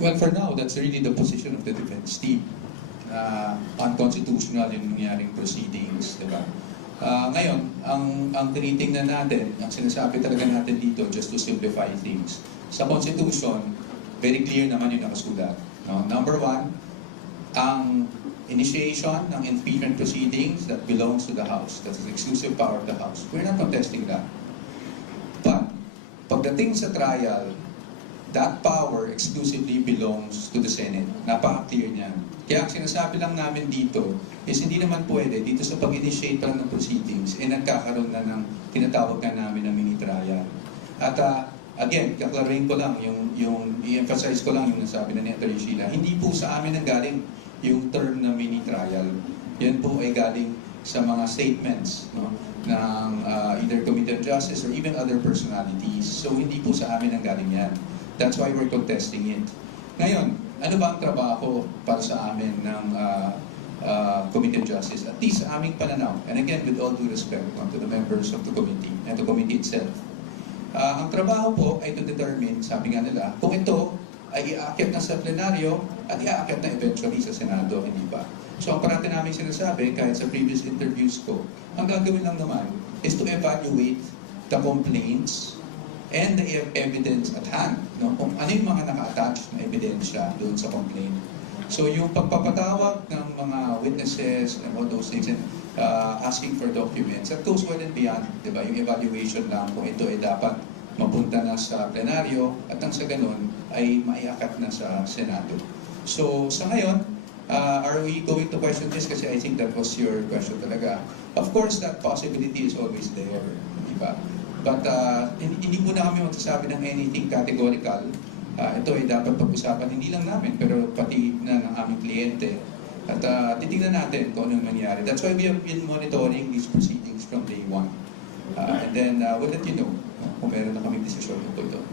Well, for now, that's really the position of the defense team. Unconstitutional yung nangyaring proceedings, di ba? Ngayon, ang tinitingnan natin, ang sinasabi talaga natin dito, just to simplify things, sa Constitution, very clear naman yung nakasulat. No? Number one, ang initiation ng impeachment proceedings that belongs to the House. That's the exclusive power of the House. We're not contesting that. But, pagdating sa trial, that power exclusively belongs to the Senate. Napaka-clear niyan. Kaya ang sinasabi lang namin dito is hindi naman pwede dito sa pag-initiate pa ng proceedings nagkakaroon na ng tinatawag na namin na mini-trial. At again, kaklaruhin ko lang, i-emphasize ko lang yung nasabi na ni Atty. Sheila, hindi po sa amin nanggaling yung term na mini-trial. Yan po ay galing sa mga statements, no, ng either Committee on Justice or even other personalities. So hindi po sa amin nanggaling yan. That's why we're contesting it. Ngayon, ano ba ang trabaho para sa amin ng Committee on Justice? At least sa aming pananaw, and again, with all due respect to the members of the committee and the committee itself, ang trabaho po ay to determine, sabi nga nila, kung ito ay iaakit na sa plenaryo at iaakit na eventually sa Senado, hindi ba? So ang parati namin sinasabi, kahit sa previous interviews ko, ang gagawin lang naman is to evaluate the complaints and the evidence at hand. No? Kung ano yung mga naka-attach na ebidensya doon sa complaint. So yung pagpapatawag ng mga witnesses and all those things and asking for documents, that goes well and beyond, di ba? Yung evaluation lang kung ito ay dapat mapunta na sa plenaryo at nang sa ganun ay maiakat na sa Senado. So sa ngayon, are we going to question this? Kasi I think that was your question talaga. Of course, that possibility is always there, di ba? But hindi po na kami magsasabi ng anything categorical. Ito ay dapat pag-usapan hindi lang namin, pero pati na ng aming kliyente. At titignan natin kung anong mangyari. That's why we have been monitoring these proceedings from day one. And then we'll let you know kung meron na kaming desisyon tungkol doon.